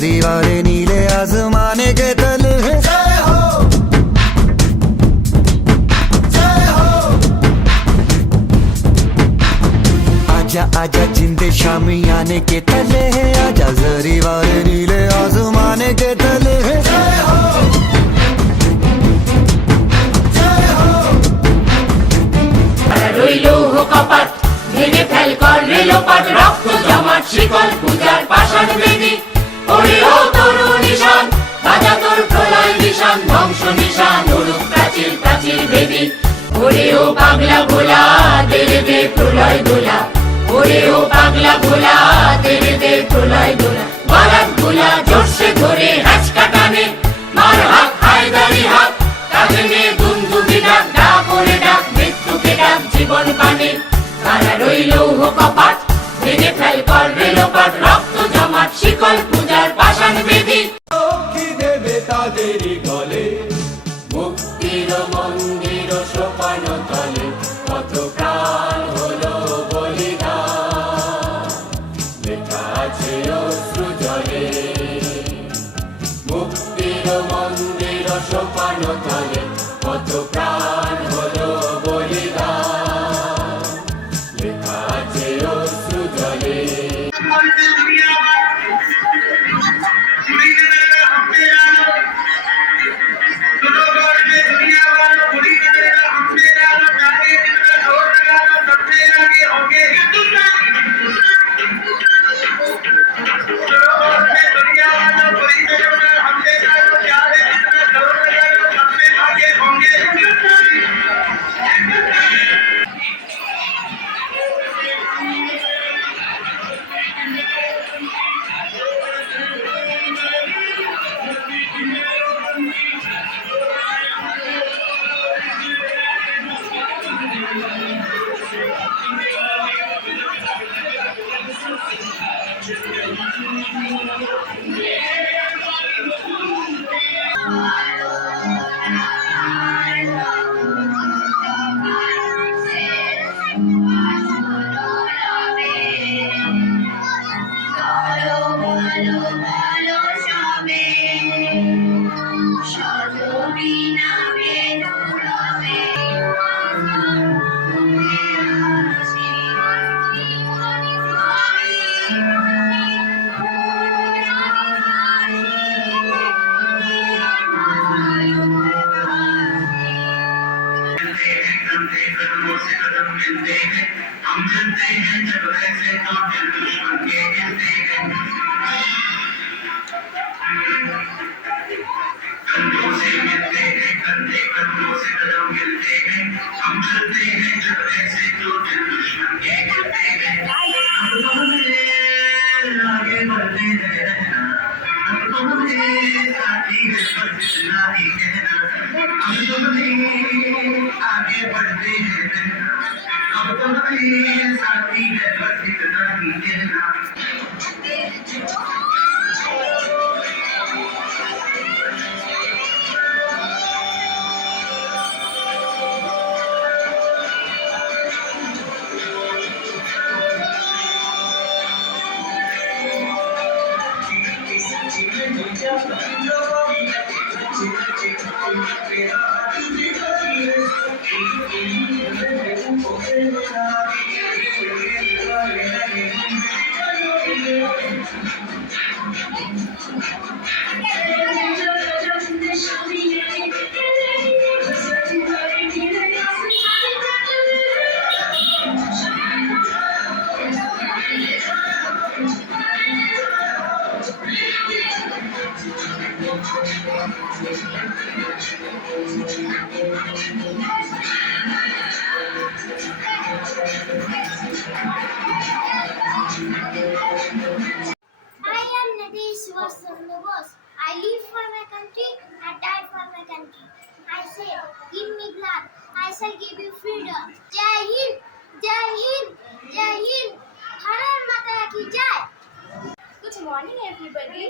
जरी वाले नीले आसमाने के तले जय हो, जय हो। आजा आजा जिंदे शामियाने के तले है, आजा जरी वाले नीले आसमाने के तले है जय हो, जय हो। রইলো কপাট ভেঙে ফেল কর রেলোপাট রক্ত জমাট শিকল পূজার পাষাণ বেদী ওরে ও তরু নিশান বাজা তোর প্রলয় নিশান ধ্বংস নিশান উড়ুক প্রাচীর প্রাচীর বেদী ওরে ও পাগলা ভোলা তেরে দে প্রলয় দোলা ওরে ও পাগলা ভোলা তেরে দে প্রলয় দোলা বারাত ভোলা জোরসে ধরে হ্যাচকা টানে মার হাত হায়দারি হাত কাঁধে নে দুন্দুবি ডাক ডাক ওরে ডাক মৃত্যুকে ডাক জীবন পানে তারা রইল কপাট ভেঙে ফেল কর রেলোপাট রক্ত জমাট শিকল পূজার পাষাণ বেদী লক্ষ্মী দেবে তাদেরই গলে মুক্তির মন্দির সোপান তলে কত প্রাণ হলো বলিদান লেখা আছে অশ্রু জলে মুক্তির মন্দির সোপান তলে কত প্রাণ হলো বলিদান লেখা আছে অশ্রু জলে हम चलते हैं जब ऐसे तो दिल दुश्मन के गिरते हैं कंधों से मिलते हैं कंधे कंधों से कदम मिलते हैं हम चलते हैं जब ऐसे तो दिल दुश्मन के गिरते हैं हम तुम्हें आगे बढ़ते हैं हम तुम्हें साथी है पर जितना ही कहना हम तुम्हें आगे बढ़ते हैं अब तो नहीं साथी है बस इतना ही कहना I live for my country, I die for my country. I say, give me blood, I shall give you freedom. Jai Hind, Jai Hind, Jai Hind. Bharat Mata ki Jai. Good morning, everybody.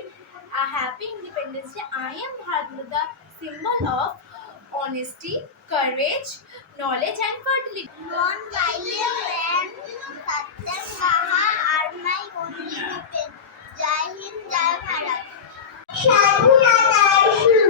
A happy Independence Day. I am Bharat Mata, symbol of honesty, courage, knowledge, and fertility. Non-violence and Satyam Maha are my only weapon. Jai Hind, Jai Bharat. স্বাধীনতার সুর